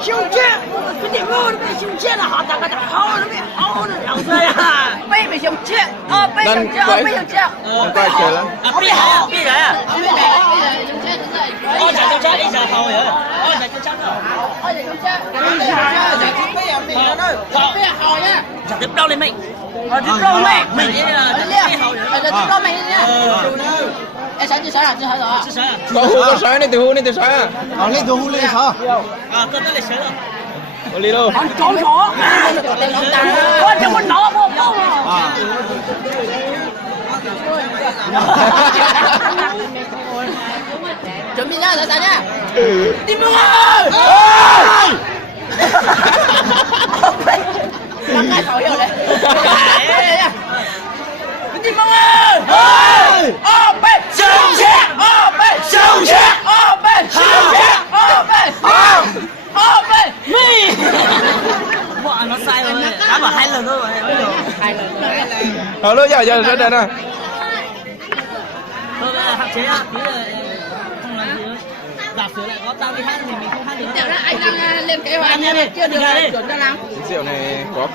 兄弟，跟你我的兄弟了，好大个的，好的没好的样子呀！妹妹兄弟，啊，妹兄弟，啊，妹兄弟，quay trời lắm. biết hả? Biết rồi à? Ôi trời trời ý giờ thôi rồi. Ôi trời trời trời. Chả tiếp đâu lên mình. Tiếp đâu mày? Mình là tiếp hậu rồi. Tiếp đâu mày nha? Em sáng chưa sáng à? Chưa sáng rồi à? Chứ sao? Có sói này từ hú này từ sói à? Lên từ hú lên sao? À tôi lấy sớm rồi. Có lý đâu? Anh trốn sổ. Có cho mình nọ vô vô. Chuẩn bị nha, sẵn nha. Đi mưa ơi! Bắn cái khẩu vô đây. Đi mưa ơi! Ô bê! Sông xe! Ô bê! Sông xe! Ô bê! Sông xe! Ô bê! Ô bê! Mi! Bọn nó sai rồi. Đã bảo 2 lần thôi rồi. 2 lần. Lối giờ giờ đến nè. Thôi bây giờ hạn chế á, tí rồi không làm gì nữa. Giảm xuống lại có tao đi hát thì mình không hát được. Tiểu ra anh đang lên kế hoạch chưa được chuẩn cho lắm. Rượu này có